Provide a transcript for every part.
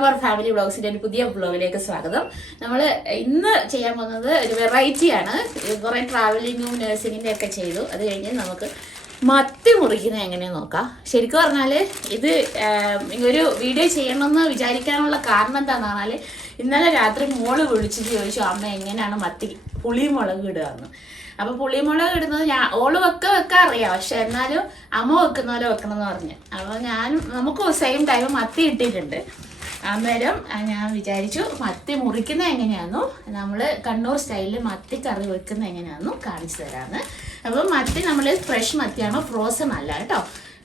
അവർ family വ്ളോഗ്സിന്റെ ഒരു പുതിയ ബ്ലോഗിലേക്ക് സ്വാഗതം. നമ്മൾ ഇന്ന് ചെയ്യാൻ പോകുന്നത് ഒരു വെറൈറ്റി ആണ്. കുറെ ട്രാവലിങ്ങും നഴ്സിംഗിന്റെ ഒക്കെ ചെയ്തു. അത് കഴിഞ്ഞ് നമുക്ക് മത്തി മുറിക്കുന്നത് എങ്ങനെയാന്ന് നോക്കാം. ശരിക്കും പറഞ്ഞാൽ ഇത് ഒരു വീഡിയോ ചെയ്യണമെന്ന് വിചാരിക്കാനുള്ള കാരണം എന്താന്ന് പറഞ്ഞാൽ ഇന്നലെ രാത്രി മോൾ വിളിച്ചിട്ട് ചോദിച്ചു അമ്മ എങ്ങനെയാണ് മത്തി പുളിയും മുളക് ഇടുക എന്ന്? അപ്പൊ പുളിമുളക് ഇടുന്നത് ഞാൻ ഓൾ വെക്ക വെക്കാൻ അറിയാം. പക്ഷെ എന്നാലും അമ്മ വെക്കുന്ന പോലെ വെക്കണം എന്ന് പറഞ്ഞു. അപ്പൊ ഞാൻ നമുക്ക് സെയിം ടൈം മത്തി ഇട്ടിട്ടുണ്ട്. അന്നേരം ഞാൻ വിചാരിച്ചു മത്തി മുറിക്കുന്ന എങ്ങനെയാണെന്നും നമ്മൾ കണ്ണൂർ സ്റ്റൈലിൽ മത്തി കറി വെക്കുന്ന എങ്ങനെയാണെന്നും കാണിച്ചു തരാന്ന്. അപ്പം മത്തി നമ്മൾ ഫ്രഷ് മത്തിയാണോ ഫ്രോസൺ അല്ല കേട്ടോ.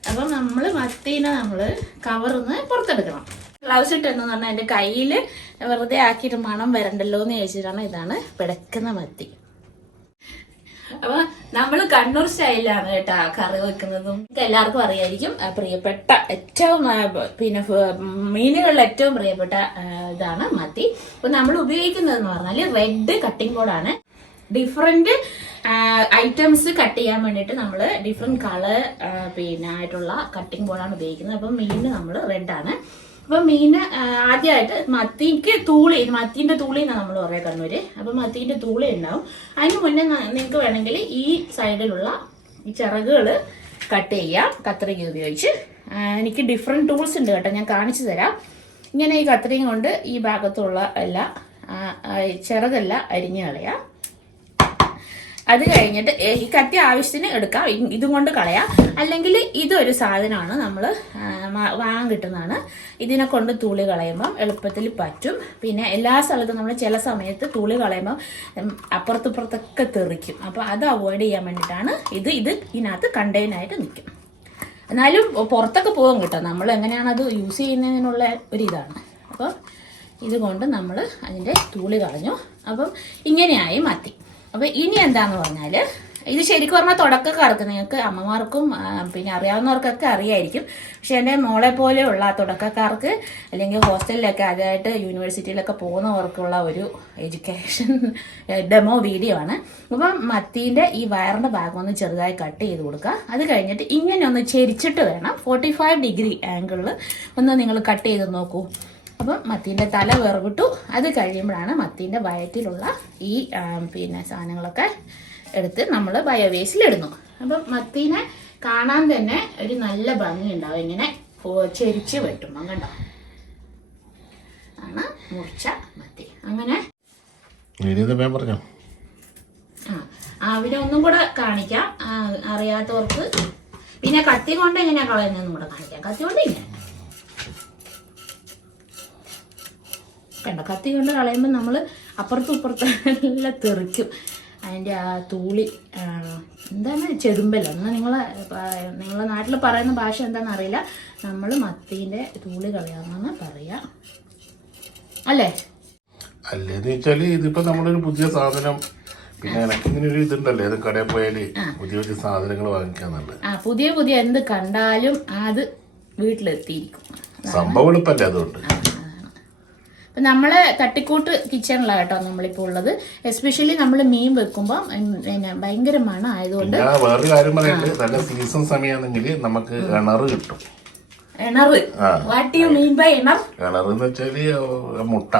അപ്പം നമ്മൾ മത്തീനെ നമ്മൾ കവറിന്ന് പുറത്തെടുക്കണം. ഗ്ലൗസ് ഇട്ടെന്ന് പറഞ്ഞാൽ എന്റെ കയ്യിൽ വെറുതെ ആക്കിയിട്ട് മണം വരണ്ടല്ലോ എന്ന് ചോദിച്ചിട്ടാണ് ഇതാണ് പിടക്കുന്ന മത്തി. അപ്പൊ നമ്മൾ കണ്ണൂർ സ്റ്റൈലാണ് കേട്ടോ കറി വെക്കുന്നതും എല്ലാവർക്കും അറിയായിരിക്കും. പ്രിയപ്പെട്ട ഏറ്റവും പിന്നെ മീനുകളിൽ ഏറ്റവും പ്രിയപ്പെട്ട ഇതാണ് മത്തി. അപ്പൊ നമ്മൾ ഉപയോഗിക്കുന്നത് എന്ന് പറഞ്ഞാൽ റെഡ് കട്ടിംഗ് ബോർഡാണ്. ഡിഫറെന്റ് ഐറ്റംസ് കട്ട് ചെയ്യാൻ വേണ്ടിയിട്ട് നമ്മൾ ഡിഫറെന്റ് കളർ പിന്നെ ആയിട്ടുള്ള കട്ടിംഗ് ബോർഡാണ് ഉപയോഗിക്കുന്നത്. അപ്പം മീൻ നമ്മൾ റെഡാണ്. അപ്പൊ മീന് ആദ്യമായിട്ട് മത്തിക്ക് തൂളി മത്തിന്റെ തൂളി എന്നാണ് നമ്മൾ പറയാ കണ്ണൂര്. അപ്പൊ മത്തിന്റെ തൂളി ഉണ്ടാവും. അതിന് മുന്നേ നിങ്ങൾക്ക് വേണമെങ്കിൽ ഈ സൈഡിലുള്ള ഈ ചിറകുകൾ കട്ട് ചെയ്യാം. കത്രിക ഉപയോഗിച്ച്. എനിക്ക് ഡിഫറെന്റ് ടൂൾസ് ഉണ്ട് കേട്ടോ ഞാൻ കാണിച്ചു തരാം. ഇങ്ങനെ ഈ കത്രിക കൊണ്ട് ഈ ഭാഗത്തുള്ള എല്ലാം ചെറുതെല്ലാം ആ, അരിഞ്ഞു കളയാം. അത് കഴിഞ്ഞിട്ട് ഈ കത്തി ആവശ്യത്തിന് എടുക്കാം. ഇതും കൊണ്ട് കളയാം. അല്ലെങ്കിൽ ഇതൊരു സാധനമാണ് നമ്മൾ വാങ്ങാൻ കിട്ടുന്നതാണ്. ഇതിനെ കൊണ്ട് തൂളി കളയുമ്പം എളുപ്പത്തിൽ പറ്റും. പിന്നെ എല്ലാ സ്ഥലത്തും നമ്മൾ ചില സമയത്ത് തൂളി കളയുമ്പം അപ്പുറത്തിപ്പുറത്തൊക്കെ തെറിക്കും. അപ്പോൾ അത് അവോയ്ഡ് ചെയ്യാൻ വേണ്ടിയിട്ടാണ് ഇത് ഇത് ഇതിനകത്ത് കണ്ടെയ്നായിട്ട് നിൽക്കും. എന്നാലും പുറത്തൊക്കെ പോകും കേട്ടോ. നമ്മൾ എങ്ങനെയാണ് അത് യൂസ് ചെയ്യുന്നതിനുള്ള ഒരിതാണ്. അപ്പോൾ ഇതുകൊണ്ട് നമ്മൾ അതിന്റെ തൂളി കളഞ്ഞു. അപ്പം ഇങ്ങനെയായി മത്തി. അപ്പോൾ ഇനി എന്താന്ന് പറഞ്ഞാൽ ഇത് ശരിക്കും പറഞ്ഞാൽ തുടക്കക്കാർക്ക് നിങ്ങൾക്ക് അമ്മമാർക്കും പിന്നെ അറിയാവുന്നവർക്കൊക്കെ അറിയായിരിക്കും. പക്ഷെ എന്റെ മോളെ പോലെയുള്ള തുടക്കക്കാർക്ക് അല്ലെങ്കിൽ ഹോസ്റ്റലിലൊക്കെ അതായിട്ട് യൂണിവേഴ്സിറ്റിയിലൊക്കെ പോകുന്നവർക്കുള്ള ഒരു എഡ്യൂക്കേഷൻ ഡെമോ വീഡിയോ ആണ്. അപ്പം മത്തീന്റെ ഈ വയറിന്റെ ഭാഗം ഒന്ന് ചെറുതായി കട്ട് ചെയ്ത് കൊടുക്കുക. അത് കഴിഞ്ഞിട്ട് ഇങ്ങനെ ഒന്ന് ചെരിച്ചിട്ട് വേണം. ഫോർട്ടി ഫൈവ് ഡിഗ്രി ആംഗിളിൽ ഒന്ന് നിങ്ങൾ കട്ട് ചെയ്ത് നോക്കൂ. അപ്പം മത്തീന്റെ തല വേർവിട്ടു. അത് കഴിയുമ്പോഴാണ് മത്തീന്റെ വയറ്റിലുള്ള ഈ പിന്നെ സാധനങ്ങളൊക്കെ എടുത്ത് നമ്മൾ ബയോവേസിലിടുന്നു അപ്പം മത്തീനെ കാണാൻ തന്നെ ഒരു നല്ല ഭംഗി ഉണ്ടാവും ഇങ്ങനെ ചെരിച്ച് വെട്ടുമ്പം കണ്ടോ? ആണ് മുറിച്ച മത്തി. അങ്ങനെ പറഞ്ഞു? ആ ആ, പിന്നെ ഒന്നും കൂടെ കാണിക്കാം. അറിയാത്തവർക്ക്. പിന്നെ കത്തി കൊണ്ട് എങ്ങനെയാ കളയുന്നതെന്നും കൂടെ കാണിക്കാം. കത്തി കൊണ്ട് ഇങ്ങനെ കണ്ടോ? കത്തി കൊണ്ട് കളയുമ്പോൾ നമ്മൾ അപ്പുറത്തും ഇപ്പുറത്തും എല്ലാം തെറിക്കും. അതിന്റെ ആ തൂളി എന്താണ്? ചെടുമ്പല്ല എന്നാൽ നിങ്ങളെ നിങ്ങളെ നാട്ടിൽ പറയുന്ന ഭാഷ എന്താണെന്ന് അറിയില്ല. നമ്മൾ മത്തീന്റെ തൂളി കളയാമെന്നാണ് പറയുക അല്ലേ? അല്ലേന്ന് വെച്ചാൽ ഇതിപ്പോ നമ്മളൊരു പുതിയ സാധനം പിന്നെ എനിക്ക് ഇങ്ങനെ ഒരു ഇതുണ്ടല്ലോ. ഏത് കടയിൽ പോയാൽ പുതിയ പുതിയ സാധനങ്ങൾ വാങ്ങിക്കാന്നുള്ളത് ആ പുതിയ പുതിയ എന്ത് കണ്ടാലും അത് വീട്ടിലെത്തിയിരിക്കും. സംഭവം എളുപ്പല്ലേ അതുകൊണ്ട്. അപ്പൊ നമ്മൾ തട്ടിക്കൂട്ട് കിച്ചണിലാണ് കേട്ടോ നമ്മളിപ്പോൾ ഉള്ളത്. എസ്പെഷ്യലി നമ്മൾ മീൻ വെക്കുമ്പോൾ പിന്നെ ഭയങ്കര മണം ആയതുകൊണ്ട് വേറൊരു കാര്യം പറയുന്നത് നല്ല സീസൺ സമയമാണെങ്കിൽ നമുക്ക് കിണറ് കിട്ടും. വാട്ട് യു മീൻ ബൈ കിണർ എന്ന് വെച്ചാൽ മുട്ട.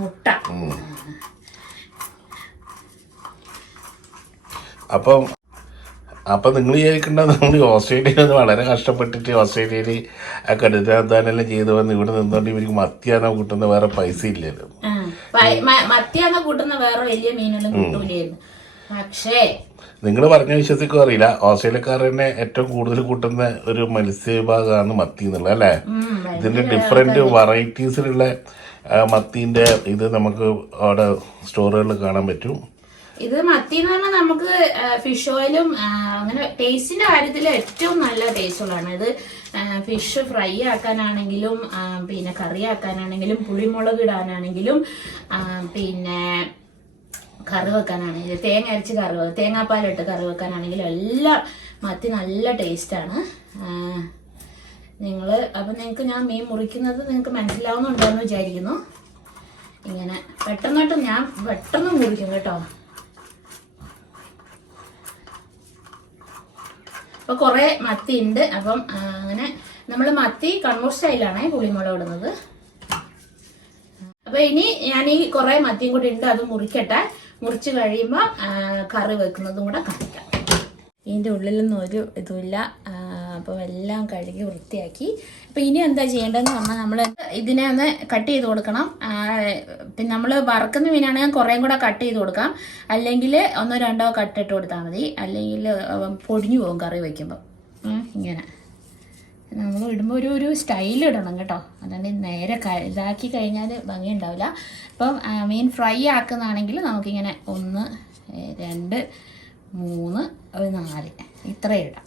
മുട്ട. അപ്പം അപ്പൊ നിങ്ങൾ വിചാരിക്കേണ്ട നമ്മൾ ഓസ്ട്രേലിയയിൽ നിന്ന് വളരെ കഷ്ടപ്പെട്ടിട്ട് ഓസ്ട്രേലിയയിൽ ആ കരുതാനെല്ലാം ചെയ്ത് വന്ന് ഇവിടെ നിന്നുകൊണ്ട് ഇവർക്ക് മത്തിയാണോ കിട്ടുന്ന വേറെ പൈസ ഇല്ലല്ലോ മത്യാനം പ- മ- കൂട്ടുന്ന വേറെ വലിയ മീനൊന്നും കിട്ടൂലായിരുന്നു. പക്ഷേ നിങ്ങൾ പറഞ്ഞ വിശ്വസിക്കും അറിയില്ല. ഓസ്ട്രേലിയക്കാർ തന്നെ ഏറ്റവും കൂടുതൽ കൂട്ടുന്ന ഒരു മത്സ്യ വിഭാഗമാണ് മത്തി എന്നുള്ളത് അല്ലേ? ഇതിന്റെ ഡിഫറെന്റ് വെറൈറ്റീസിലുള്ള മത്തിന്റെ ഇത് നമുക്ക് അവിടെ സ്റ്റോറുകളിൽ കാണാൻ പറ്റും. ഇത് മത്തി എന്ന് പറഞ്ഞാൽ നമുക്ക് ഫിഷ് ഓയിലും അങ്ങനെ ടേസ്റ്റിന്റെ കാര്യത്തിൽ ഏറ്റവും നല്ല ടേസ്റ്റുള്ളതാണ് ഇത് ഫിഷ് ഫ്രൈ ആക്കാനാണെങ്കിലും പിന്നെ കറി ആക്കാനാണെങ്കിലും പുളിമുളക് ഇടാനാണെങ്കിലും പിന്നെ കറി വെക്കാനാണെങ്കിലും തേങ്ങ അരച്ച് കറി തേങ്ങാപ്പാലിട്ട് കറി വെക്കാനാണെങ്കിലും എല്ലാം മത്തി നല്ല ടേസ്റ്റാണ് നിങ്ങൾ അപ്പം നിങ്ങൾക്ക് ഞാൻ മീൻ മുറിക്കുന്നത് നിങ്ങൾക്ക് മനസ്സിലാവുന്നുണ്ടോ എന്ന് വിചാരിക്കുന്നു. ഇങ്ങനെ പെട്ടെന്നോട്ട് ഞാൻ പെട്ടെന്ന് മുറിക്കും കേട്ടോ. അപ്പൊ കുറെ മത്തി ഉണ്ട് അപ്പം അങ്ങനെ നമ്മൾ മത്തി കണ്ണൂർ സ്റ്റൈലാണ് പുളിമുളക് ഇടുന്നത്. അപ്പോൾ ഇനി ഞാൻ ഈ കുറെ മത്തിയും കൂടി ഉണ്ട് അത് മുറിക്കട്ടെ. മുറിച്ച് കഴിയുമ്പോൾ കറി വെക്കുന്നതും കൂടെ കാണിക്കാം. ഇതിന്റെ ഉള്ളിലൊന്നും ഒരു ഇതുമില്ല. അപ്പം എല്ലാം കഴുകി വൃത്തിയാക്കി. അപ്പോൾ ഇനി എന്താ ചെയ്യേണ്ടതെന്ന് പറഞ്ഞാൽ നമ്മൾ ഇതിനെ ഒന്ന് കട്ട് ചെയ്ത് കൊടുക്കണം. പിന്നെ നമ്മൾ വറുക്കുന്ന മീനാണെങ്കിൽ കുറേയും കൂടെ കട്ട് ചെയ്ത് കൊടുക്കാം. അല്ലെങ്കിൽ ഒന്നോ രണ്ടോ കട്ട് ഇട്ട് കൊടുത്താൽ മതി. അല്ലെങ്കിൽ പൊടിഞ്ഞു പോകും കറി വയ്ക്കുമ്പോൾ ഇങ്ങനെ. നമ്മൾ ഇടുമ്പോൾ ഒരു ഒരു സ്റ്റൈൽ ഇടണം കേട്ടോ. അതാണ് നേരെ ഇതാക്കി കഴിഞ്ഞാൽ ഭംഗി ഉണ്ടാവില്ല. അപ്പം മീൻ ഫ്രൈ ആക്കുന്നതാണെങ്കിൽ നമുക്കിങ്ങനെ ഒന്ന് രണ്ട് മൂന്ന് ഒരു നാല്. ഇത്രയും ഇടാം.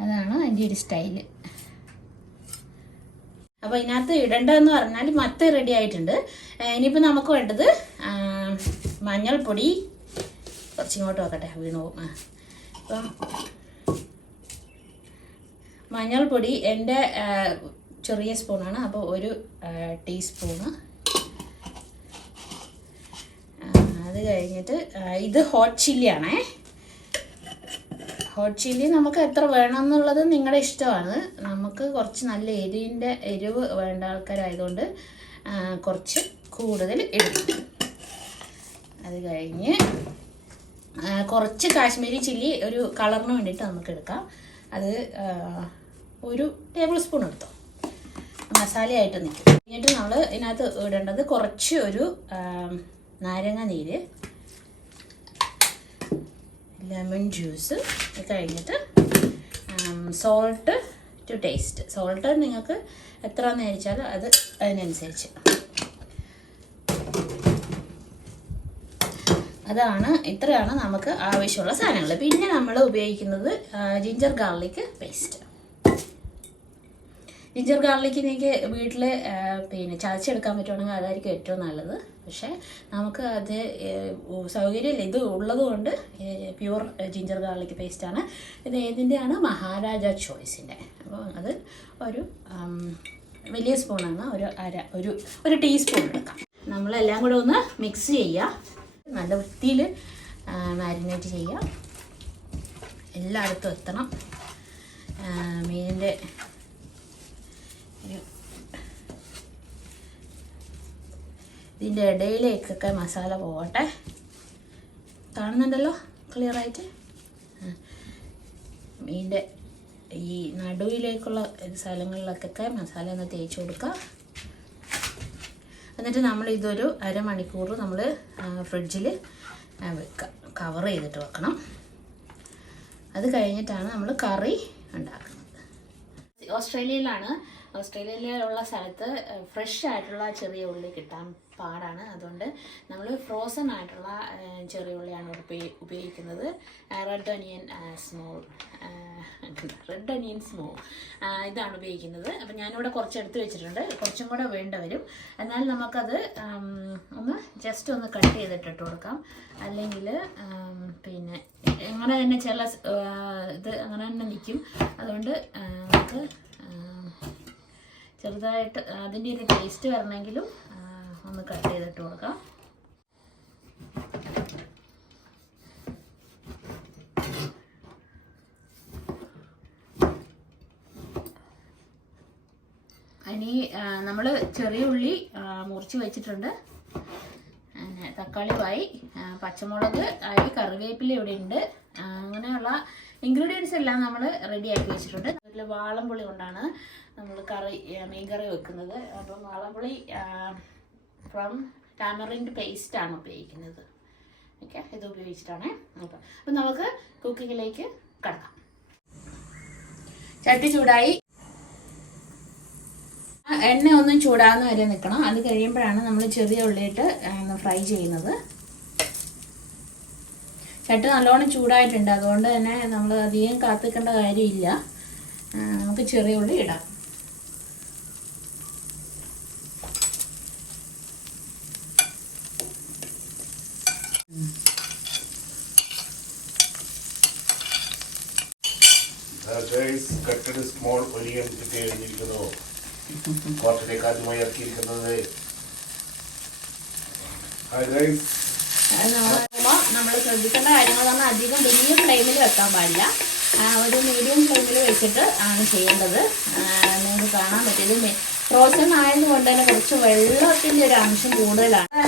അതാണ് അതിന്റെ ഒരു സ്റ്റൈൽ. അപ്പോൾ ഇതിനകത്ത് ഇടേണ്ടതെന്ന് പറഞ്ഞാൽ മത്ത് റെഡി ആയിട്ടുണ്ട്. ഇനിയിപ്പോൾ നമുക്ക് വേണ്ടത് മഞ്ഞൾപ്പൊടി. കുറച്ചിങ്ങോട്ട് വെക്കട്ടെ വീണു പോകും. അപ്പം മഞ്ഞൾപ്പൊടി എന്റെ ചെറിയ സ്പൂണാണ്. അപ്പോൾ ഒരു ടീസ്പൂണ്. അത് കഴിഞ്ഞിട്ട് ഇത് ഹോട്ട് ചില്ലിയാണേ. ഹോട്ട് ചില്ലി നമുക്ക് എത്ര വേണം എന്നുള്ളത് നിങ്ങളുടെ ഇഷ്ടമാണ്. നമുക്ക് കുറച്ച് നല്ല എരിവിന്റെ എരിവ് വേണ്ട ആൾക്കാരായതുകൊണ്ട് കുറച്ച് കൂടുതൽ ഇടും അത് കഴിഞ്ഞ് കുറച്ച് കാശ്മീരി ചില്ലി ഒരു കളറിന് വേണ്ടിയിട്ട് നമുക്ക് എടുക്കാം. അത് ഒരു ടേബിൾ സ്പൂൺ എടുത്തോ. മസാലയായിട്ട് നിൽക്കും. എന്നിട്ട് നമ്മൾ ഇതിനകത്ത് ഇടേണ്ടത് കുറച്ച് ഒരു നാരങ്ങ നീര്. ലെമൺ ജ്യൂസ് കഴിഞ്ഞിട്ട് സോൾട്ട് ടു ടേസ്റ്റ് സോൾട്ട് നിങ്ങൾക്ക് എത്ര കഴിച്ചാൽ അത് അതിനനുസരിച്ച്. അതാണ് ഇത്രയാണ് നമുക്ക് ആവശ്യമുള്ള സാധനങ്ങൾ. പിന്നെ നമ്മൾ ഉപയോഗിക്കുന്നത് ginger garlic paste ginger garlic നിങ്ങൾക്ക് വീട്ടിൽ പിന്നെ ചതച്ചെടുക്കാൻ പറ്റുവാണെങ്കിൽ അതായിരിക്കും ഏറ്റവും നല്ലത്. പക്ഷേ നമുക്ക് അത് സൗകര്യം ഇത് ഉള്ളതുകൊണ്ട് പ്യുവർ ജിഞ്ചർ ഗാർലിക് പേസ്റ്റാണ് ഇത് ഏതിന്റെയാണ് മഹാരാജ ചോയ്സിന്റെ അപ്പോൾ അത് ഒരു വലിയ സ്പൂണാണ്. ഒരു അര ഒരു ഒരു ടീസ്പൂൺ എടുക്കാം. നമ്മളെല്ലാം കൂടെ ഒന്ന് മിക്സ് ചെയ്യുക നല്ല വൃത്തിയിൽ മാരിനേറ്റ് ചെയ്യുക എല്ലായിടത്തും എത്തണം. മീനിന്റെ ഇതിന്റെ ഇടയിലേക്കൊക്കെ മസാല പോകട്ടെ കാണുന്നുണ്ടല്ലോ? ആ. മീനിന്റെ ഈ നടുവിലേക്കുള്ള സ്ഥലങ്ങളിലൊക്കെ മസാല ഒന്ന് തേച്ച് കൊടുക്കുക എന്നിട്ട് നമ്മൾ ഇതൊരു അരമണിക്കൂർ നമ്മൾ ഫ്രിഡ്ജിൽ വെക്കുക കവർ ചെയ്തിട്ട് വെക്കണം. അത് കഴിഞ്ഞിട്ടാണ് നമ്മൾ കറി ഉണ്ടാക്കുന്നത്. ഓസ്ട്രേലിയയിലാണ് ഓസ്ട്രേലിയയിലുള്ള സ്ഥലത്ത് ഫ്രഷ് ആയിട്ടുള്ള ചെറിയ ഉള്ളി കിട്ടാൻ പാടാണ്. അതുകൊണ്ട് നമ്മൾ ഫ്രോസൺ ആയിട്ടുള്ള ചെറിയ ഉള്ളിയാണ് ഉപയോഗി- ഉപയോഗിക്കുന്നത്. Red onion small red onion small ഇതാണ് ഉപയോഗിക്കുന്നത്. അപ്പം ഞാനിവിടെ കുറച്ച് എടുത്ത് വെച്ചിട്ടുണ്ട്. കുറച്ചും കൂടെ വേണ്ട വരും. എന്നാൽ നമുക്കത് ഒന്ന് ജസ്റ്റ് ഒന്ന് കട്ട് ചെയ്തിട്ട് ഇട്ട് കൊടുക്കാം അല്ലെങ്കിൽ പിന്നെ അങ്ങനെ തന്നെ ചില ഇത് അങ്ങനെ തന്നെ നിൽക്കും അതുകൊണ്ട് നമുക്ക് ചെറുതായിട്ട് അതിന്റെ ഒരു ടേസ്റ്റ് വരണമെങ്കിലും ഒന്ന് കട്ട് ചെയ്തിട്ട് കൊടുക്കാം. ഇനി നമ്മൾ ചെറിയ ഉള്ളി മുറിച്ച് വെച്ചിട്ടുണ്ട്. തക്കാളി വായി പച്ചമുളക് ആയി കറിവേപ്പില ഇവിടെ ഉണ്ട് അങ്ങനെയുള്ള ഇൻഗ്രീഡിയൻസ് എല്ലാം നമ്മൾ റെഡി ആക്കി വെച്ചിട്ടുണ്ട്. അതിൽ വാളംപുളി കൊണ്ടാണ് നമ്മൾ കറി മീൻ കറി വെക്കുന്നത്. അപ്പം വാളംപുളി ഫ്രം ടാമറിന്റെ പേസ്റ്റ് ആണ് ഉപയോഗിക്കുന്നത്. ഓക്കെ ഇത് ഉപയോഗിച്ചിട്ടാണ്. അപ്പം അപ്പം നമുക്ക് കുക്കിങ്ങിലേക്ക് കടക്കാം. ചട്ടി ചൂടായി. എണ്ണ ഒന്നും ചൂടാകുന്ന വരെ നിൽക്കണം. അത് കഴിയുമ്പോഴാണ് നമ്മൾ ചെറിയ ഉള്ളിയിട്ട് ഫ്രൈ ചെയ്യുന്നത്. ചട്ടി നല്ലോണം ചൂടായിട്ടുണ്ട്. അതുകൊണ്ട് തന്നെ നമ്മൾ അധികം കാത്തിക്കേണ്ട കാര്യമില്ല. നമുക്ക് ചെറിയ ഉള്ളി ഇടാം. കട്ടഡ് സ്മോൾ ഒരിയൻ കിട്ടി കഴിഞ്ഞിരിക്കുന്നു കോട്ടിലേക്ക് ആദ്യമായി ഇറക്കിയിരിക്കുന്നത് ഹായ് ഗൈസ് ശ്രദ്ധിക്കേണ്ട കാര്യങ്ങൾ പറഞ്ഞാൽ അധികം വലിയ ഫ്ലെയിമിൽ വെക്കാൻ പാടില്ല. ഒരു മീഡിയം ഫ്ലെയിമിൽ വെച്ചിട്ട് ആണ് ചെയ്യേണ്ടത്. നിങ്ങൾക്ക് കാണാൻ പറ്റിയത് ഫ്രോസൺ ആയതുകൊണ്ട് തന്നെ കുറച്ച് വെള്ളത്തിന്റെ ഒരു അംശം കൂടുതലാണ്.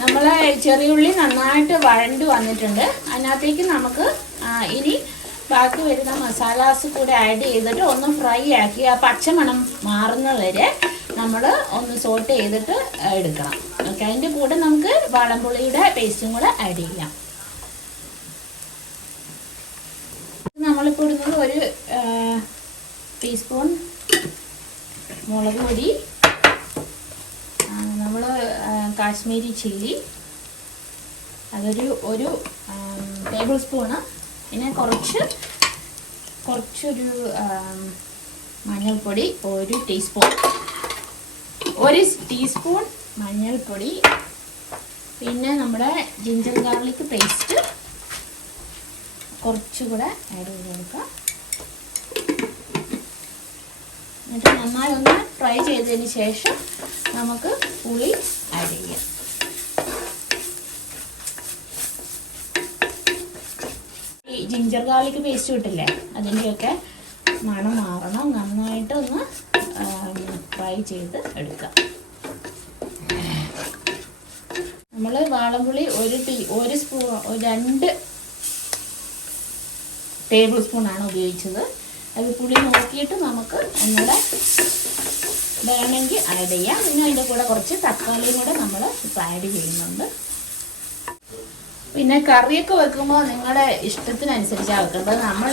നമ്മൾ ചെറിയുള്ളി നന്നായിട്ട് വഴണ്ട് വന്നിട്ടുണ്ട്. അതിനകത്തേക്ക് നമുക്ക് ഇനി ബാക്കി വരുന്ന മസാലാസ് കൂടെ ആഡ് ചെയ്തിട്ട് ഒന്ന് ഫ്രൈ ആക്കി ആ പച്ചമണം മാറുന്നത് വരെ നമ്മൾ ഒന്ന് സോട്ട് ചെയ്തിട്ട് എടുക്കണം. ഓക്കെ അതിന്റെ കൂടെ നമുക്ക് വാളംപുളിയുടെ പേസ്റ്റും കൂടെ ആഡ് ചെയ്യാം. നമ്മളിപ്പോൾ ഇടുന്നത് ഒരു ടീസ്പൂൺ മുളക് പൊടി. നമ്മൾ കാശ്മീരി ചില്ലി. അതൊരു ഒരു ടേബിൾ സ്പൂണ് പിന്നെ കുറച്ച് കുറച്ചൊരു മഞ്ഞൾപ്പൊടി ഒരു ടീസ്പൂൺ ഒരു ടീസ്പൂൺ മഞ്ഞൾപ്പൊടി. പിന്നെ നമ്മുടെ ജിഞ്ചർ ഗാർലിക് പേസ്റ്റ് കുറച്ചുകൂടെ ആഡ് ചെയ്ത് കൊടുക്കാം എന്നിട്ട് നന്നായി ഒന്ന് ഫ്രൈ ചെയ്തതിന് ശേഷം നമുക്ക് പുളി ആഡ് ചെയ്യാം. ഈ ജിഞ്ചർ ഗാർലിക് പേസ്റ്റ് കിട്ടില്ലേ അതിന്റെയൊക്കെ മണം മാറണം. നന്നായിട്ട് ഒന്ന് ഫ്രൈ ചെയ്ത് എടുക്കാം. നമ്മൾ വാളംപുളി ഒരു ടീ ഒരു സ്പൂൺ രണ്ട് ടേബിൾ സ്പൂൺ ആണ് ഉപയോഗിച്ചത്. അത് പുളി നോക്കിയിട്ട് നമുക്ക് ഒന്നുകൂടെ വേണമെങ്കിൽ ആഡ് ചെയ്യാം. പിന്നെ അതിന്റെ കൂടെ കുറച്ച് തക്കാളിയും കൂടെ നമ്മൾ ഇപ്പോൾ ആഡ് ചെയ്യുന്നുണ്ട്. പിന്നെ കറിയൊക്കെ വെക്കുമ്പോൾ നിങ്ങളുടെ ഇഷ്ടത്തിനനുസരിച്ചാണ് വെക്കേണ്ടത് നമ്മൾ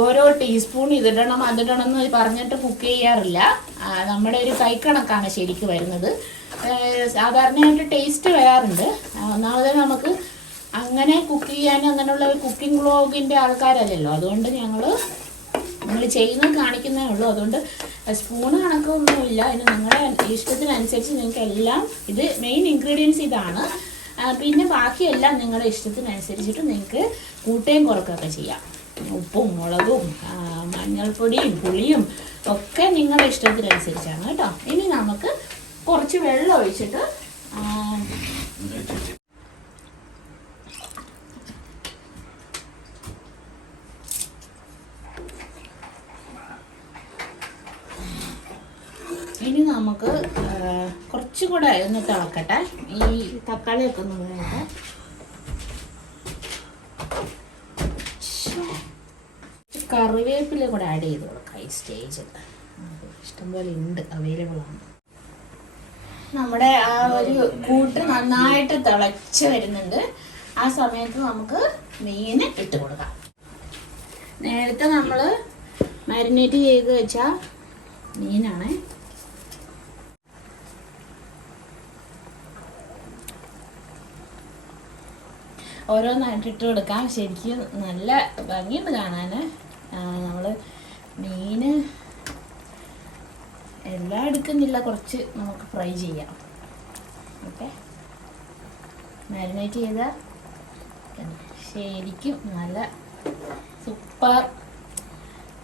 ഓരോ ടീസ്പൂൺ ഇതിടണം അതിടണം എന്ന് പറഞ്ഞിട്ട് കുക്ക് ചെയ്യാറില്ല. നമ്മുടെ ഒരു കൈക്കണക്കാണ് ശരിക്ക് വരുന്നത്. സാധാരണയായിട്ട് ടേസ്റ്റ് വരാറുണ്ട്. ഒന്നാമത് നമുക്ക് അങ്ങനെ കുക്ക് ചെയ്യാൻ അങ്ങനെയുള്ള ഒരു കുക്കിംഗ് വ്ളോഗിന്റെ ആൾക്കാരല്ലല്ലോ. അതുകൊണ്ട് ഞങ്ങൾ നമ്മൾ ചെയ്യുന്നത് കാണിക്കുന്നേ ഉള്ളൂ. അതുകൊണ്ട് സ്പൂൺ കണക്കൊന്നുമില്ല. ഇനി നിങ്ങളുടെ ഇഷ്ടത്തിനനുസരിച്ച് നിങ്ങൾക്ക് എല്ലാം ഇത് മെയിൻ ഇൻഗ്രീഡിയൻസ് ഇതാണ്. പിന്നെ ബാക്കിയെല്ലാം നിങ്ങളുടെ ഇഷ്ടത്തിനനുസരിച്ചിട്ട് നിങ്ങൾക്ക് കൂട്ടയും കുറക്കുകയൊക്കെ ചെയ്യാം. ഉപ്പും മുളകും മഞ്ഞൾപ്പൊടിയും പുളിയും ഒക്കെ നിങ്ങളുടെ ഇഷ്ടത്തിനനുസരിച്ചാണ് കേട്ടോ. ഇനി നമുക്ക് കുറച്ച് വെള്ളം ഒഴിച്ചിട്ട് ആ, ഇനി നമുക്ക് കുറച്ചും കൂടെ ഒന്ന് തിളക്കട്ടെ. ഈ തക്കാളിയൊക്കെ ഒന്ന് വേണ്ട കറിവേപ്പില കൂടെ ആഡ് ചെയ്ത് കൊടുക്കാം ഈ സ്റ്റേജിൽ ഇഷ്ടംപോലെ ഉണ്ട് അവൈലബിൾ ആണ്. നമ്മുടെ ആ ഒരു കൂട്ട് നന്നായിട്ട് തിളച്ച് വരുന്നുണ്ട്. ആ സമയത്ത് നമുക്ക് മീൻ ഇട്ട് കൊടുക്കാം. നേരത്തെ നമ്മൾ മാരിനേറ്റ് ചെയ്ത് വെച്ച മീനാണേ. ഓരോന്നായിട്ട് ഇട്ട് കൊടുക്കാം. ശരിക്കും നല്ല ഭംഗിയുണ്ട് കാണാൻ നമ്മൾ മീന് എല്ലാം എടുക്കുന്നില്ല. കുറച്ച് നമുക്ക് ഫ്രൈ ചെയ്യാം. ഓക്കെ. മാരിനേറ്റ് ചെയ്ത ശരിക്കും നല്ല സൂപ്പർ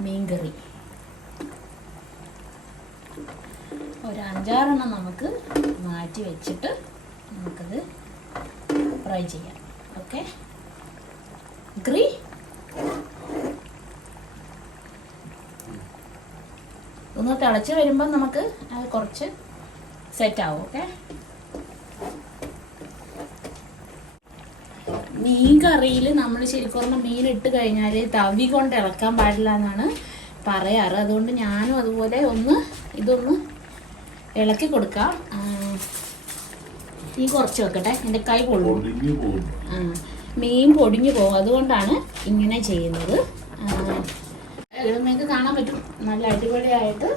മീൻ കറി. ഒരു അഞ്ചാറെണ്ണം നമുക്ക് മാറ്റി വെച്ചിട്ട് നമുക്കത് ഫ്രൈ ചെയ്യാം. ഓക്കെ. ഗ്രീ ഒന്ന് തിളച്ച് വരുമ്പോൾ നമുക്ക് അത് കുറച്ച് സെറ്റ് ആവും ഓക്കെ. മീൻ കറിയിൽ നമ്മൾ ശരിക്കും പറഞ്ഞാൽ മീൻ ഇട്ട് കഴിഞ്ഞാൽ തവി കൊണ്ട് ഇളക്കാൻ പാടില്ല എന്നാണ് പറയാറ്. അതുകൊണ്ട് ഞാനും അതുപോലെ ഒന്ന് ഇതൊന്ന് ഇളക്കി കൊടുക്കാം. തീ കുറച്ച് വെക്കട്ടെ. എന്റെ കൈ പൊള്ളും ആ, മീൻ പൊടിഞ്ഞു പോകും. അതുകൊണ്ടാണ് ഇങ്ങനെ ചെയ്യുന്നത്. നിങ്ങൾക്ക് കാണാൻ പറ്റും. നല്ല അടിപൊളിയായിട്ട്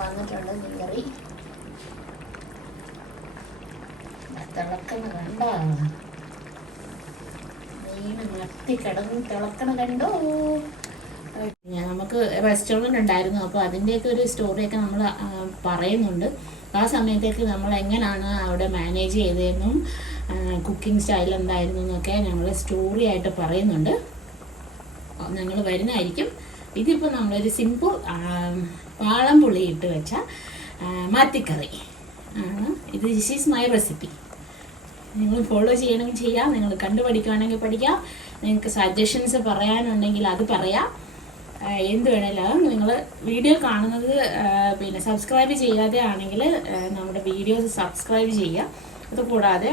വന്നിട്ടുണ്ട് മീൻ കറി തിളക്കുന്ന കണ്ട? മീൻ മത്തി കിടന്ന് തിളക്കണ കണ്ടോ? നമുക്ക് റെസ്റ്റോറന്റ് ഉണ്ടായിരുന്നു. അപ്പോൾ അതിന്റെയൊക്കെ ഒരു സ്റ്റോറിയൊക്കെ നമ്മൾ പറയുന്നുണ്ട്. ആ സമയത്തേക്ക് നമ്മൾ എങ്ങനെയാണ് അവിടെ മാനേജ് ചെയ്തതെന്നും കുക്കിംഗ് സ്റ്റൈൽ എന്തായിരുന്നു എന്നൊക്കെ ഞങ്ങൾ സ്റ്റോറി ആയിട്ട് പറയുന്നുണ്ട്. ഞങ്ങൾ വരുന്നതായിരിക്കും. ഇതിപ്പോൾ നമ്മളൊരു സിമ്പിൾ പാളം പുളി ഇട്ട് വെച്ച മാത്തിക്കറി ആണ്. ഇത് ദിസ് ഈസ് മൈ റെസിപ്പി നിങ്ങൾ ഫോളോ ചെയ്യണമെങ്കിൽ ചെയ്യാം. നിങ്ങൾ കണ്ടുപഠിക്കുകയാണെങ്കിൽ പഠിക്കാം. നിങ്ങൾക്ക് സജഷൻസ് പറയാനുണ്ടെങ്കിൽ അത് പറയാം. എന്ത് വേണേലും. നിങ്ങൾ വീഡിയോ കാണുന്നത് പിന്നെ സബ്സ്ക്രൈബ് ചെയ്യാതെ ആണെങ്കിൽ നമ്മുടെ വീഡിയോസ് സബ്സ്ക്രൈബ് ചെയ്യുക അതുകൂടാതെ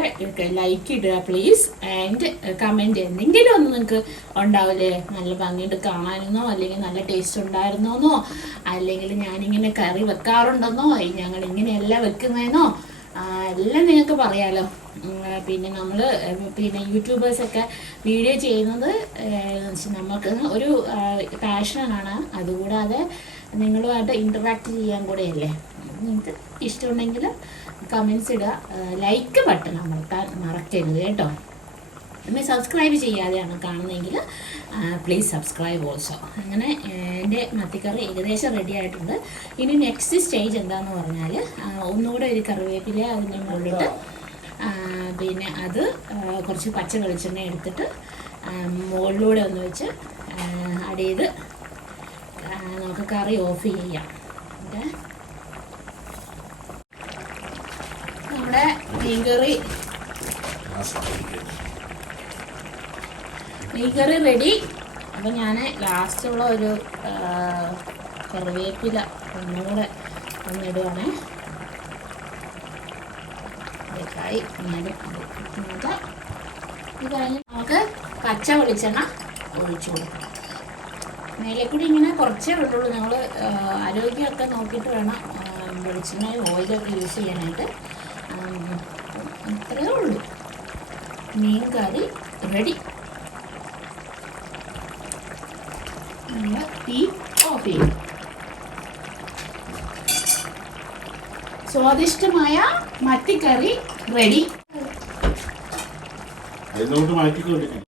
ലൈക്ക് ഇടുക പ്ലീസ് ആൻഡ് കമന്റ് എന്തെങ്കിലും ഒന്ന് നിങ്ങൾക്ക് ഉണ്ടാവില്ലേ? നല്ല ഭംഗിയുണ്ട് കാണാനെന്നോ അല്ലെങ്കിൽ നല്ല ടേസ്റ്റ് ഉണ്ടായിരുന്നോന്നോ അല്ലെങ്കിൽ ഞാനിങ്ങനെ കറി വെക്കാറുണ്ടെന്നോ ഞങ്ങൾ ഇങ്ങനെയല്ല വെക്കുന്നതെന്നോ എല്ലാം നിങ്ങൾക്ക് പറയാലോ. പിന്നെ നമ്മൾ പിന്നെ യൂട്യൂബേഴ്സൊക്കെ വീഡിയോ ചെയ്യുന്നത് നമുക്ക് ഒരു പാഷനാണ് അതുകൂടാതെ നിങ്ങളുമായിട്ട് ഇന്ററാക്ട് ചെയ്യാൻ കൂടെയല്ലേ. നിങ്ങൾക്ക് ഇഷ്ടമുണ്ടെങ്കിൽ കമൻസ് ഇടുക ലൈക്ക് ബട്ടൺ അമർത്താൻ മറക്കരുത് കേട്ടോ. പിന്നെ സബ്സ്ക്രൈബ് ചെയ്യാതെയാണ് കാണുന്നതെങ്കിൽ പ്ലീസ് സബ്സ്ക്രൈബ് ഓൾസോ അങ്ങനെ എന്റെ മത്തിക്കറി ഏകദേശം റെഡി ആയിട്ടുണ്ട്. ഇനി നെക്സ്റ്റ് സ്റ്റേജ് എന്താന്ന് പറഞ്ഞാൽ ഒന്നുകൂടെ ഒരു കറിവേപ്പില അതിന്റെ മുകളിലിട്ട് പിന്നെ അത് കുറച്ച് പച്ച വെളിച്ചെണ്ണ എടുത്തിട്ട് മുകളിലൂടെ ഒന്ന് വെച്ച് ആഡ് ചെയ്ത് നമുക്ക് കറി ഓഫ് ചെയ്യാം. നമ്മുടെ മീൻകറി. ആ കറി റെഡി അപ്പം ഞാൻ ലാസ്റ്റുള്ള ഒരു കറിവേപ്പില ഒന്നുകൂടെ ഒന്നിടുവാണേ നോക്കാം ഇത് നമുക്ക് പച്ച വെളിച്ചെണ്ണ ഒഴിച്ചു കൊടുക്കാം. മേലെക്കൂടി ഇങ്ങനെ കുറച്ചേ വിട്ടുള്ളൂ ഞങ്ങൾ ആരോഗ്യമൊക്കെ നോക്കിയിട്ട് വേണം വെളിച്ചെണ്ണയും ഓയിലൊക്കെ യൂസ് ചെയ്യാനായിട്ട്. ഇത്രയേ ഉള്ളൂ. മീൻ കറി റെഡി നമ്മൾ തീ ഓഫ് ചെയ്യും സ്വാദിഷ്ടമായ മത്തിക്കറി റെഡി മാറ്റിക്കൊണ്ടിരിക്കും.